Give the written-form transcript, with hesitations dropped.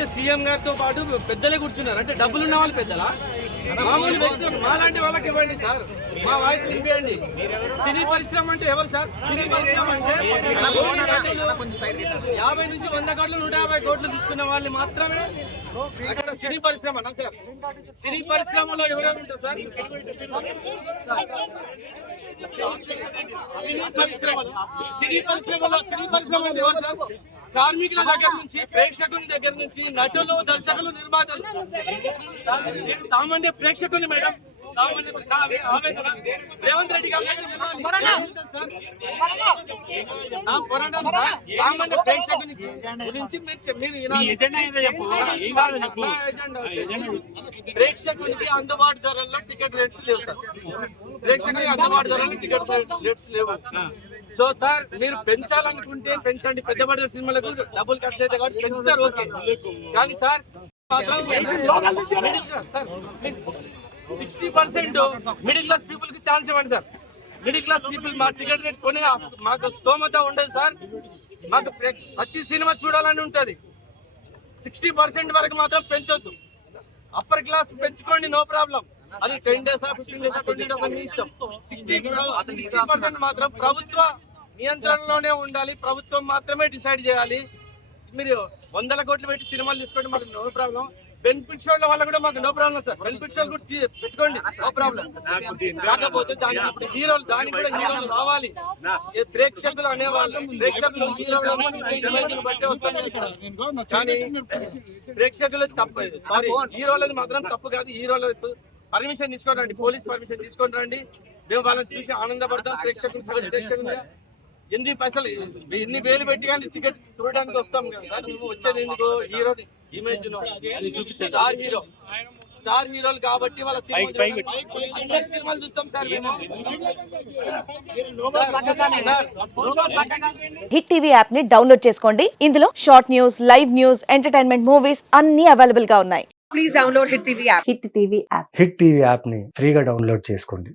అంటే సీఎం గారితో పాటు పెద్దలే కూర్చున్నారు. అంటే డబ్బులు ఉన్న వాళ్ళు పెద్దలా? మామూలు వ్యక్తులు మాలాంటి వాళ్ళకి ఇవ్వండి సార్, మా వాయిస్ వినిపించండి. సినీ పరిశ్రమ అంటే ఎవరు సార్? సినీ పరిశ్రమ అంటే 50 నుంచి 100 కోట్లు 150 కోట్లు తీసుకున్న వాళ్ళు మాత్రమే అక్కడ సినీ పరిశ్రమ అన్నా సార్? సినీ పరిశ్రమలో ఎవరెవరు ఉంటారు సార్? సినీ పరిశ్రమ ఎవరు సార్? కార్మికుల దగ్గర నుంచి, ప్రేక్షకుల దగ్గర నుంచి, నటులు, దర్శకులు, నిర్మాతలు. సామాన్య ప్రేక్షకులు మేడం, రేవంత్ రెడ్డి గారు సామాన్య ప్రేక్షకుని గురించి ప్రేక్షకునికి అందుబాటు ధరల్లో టికెట్ రేట్స్ లేవు సార్. ప్రేక్షకునికి అందుబాటు ధరల్లో టికెట్ రేట్స్ లేవు. సో సార్, మీరు పెంచాలనుకుంటే పెంచండి. పెద్ద బడ్జెట్ సినిమాలకు డబ్బులు ఖర్చు అయితే కాబట్టి పెంచుతారు, ఓకే. కానీ సార్ 60% మిడిల్ క్లాస్ పీపుల్ కి ఛాన్స్ ఇవ్వండి సార్. మిడిల్ క్లాస్ పీపుల్ మా టికెట్ రేట్ కొనే మాకు స్తోమత ఉండదు సార్. మాకు ప్రతి సినిమా చూడాలని ఉంటది. 60% వరకు మాత్రం పెంచొద్దు. అప్పర్ క్లాస్ పెంచుకోండి, నో ప్రాబ్లం. అది 10 days 15 days 20 days మీ ఇష్టం. 60% మాత్రం ప్రభుత్వ నియంత్రణలోనే ఉండాలి. ప్రభుత్వం మాత్రమే డిసైడ్ చేయాలి. మీరు 100 కోట్లు పెట్టి సినిమాలు తీసుకోండి, మాకు నో ప్రాబ్లం. బెనిఫిట్ షోల వల్ల కూడా మాకు నో ప్రాబ్లం సార్. బెనిఫిట్ షోలు కూడా పెట్టుకోండి, నో ప్రాబ్లం. కాకపోతే దానికి ఇప్పుడు హీరోలు, దానికి కూడా హీరోలు రావాలి. ప్రేక్షకులు అనేవాళ్ళు, ప్రేక్షకులు హీరోలను బట్టే వస్తారు కానీ ప్రేక్షకులు తప్పు. సారీ, హీరోలది మాత్రం తప్పు కాదు. హీరోలకు పర్మిషన్ తీసుకొని రండి, పోలీస్ పర్మిషన్ తీసుకొని రండి. మేము వాళ్ళని చూసి ఆనందపడతాం. ప్రేక్షకులు 8 పైసలు, ఎన్ని వేలు పెట్టి కానీ టికెట్ చూడడానికి వస్తాం కదా. నువ్వు వచ్చేది ఎందుకు? హీరో ఇమేజ్ స్టార్ హీరోలు కాబట్టి వాళ్ళ సినిమాలు చూస్తాం సార్ మేము. హిట్ టీవీ యాప్ ని డౌన్లోడ్ చేసుకోండి. ఇందులో short news, live news, entertainment movies అన్ని అవైలబుల్ గా ఉన్నాయి. Please download Hit TV app. Hit TV app hit TV app ని ఫ్రీగా డౌన్లోడ్ చేసుకోండి.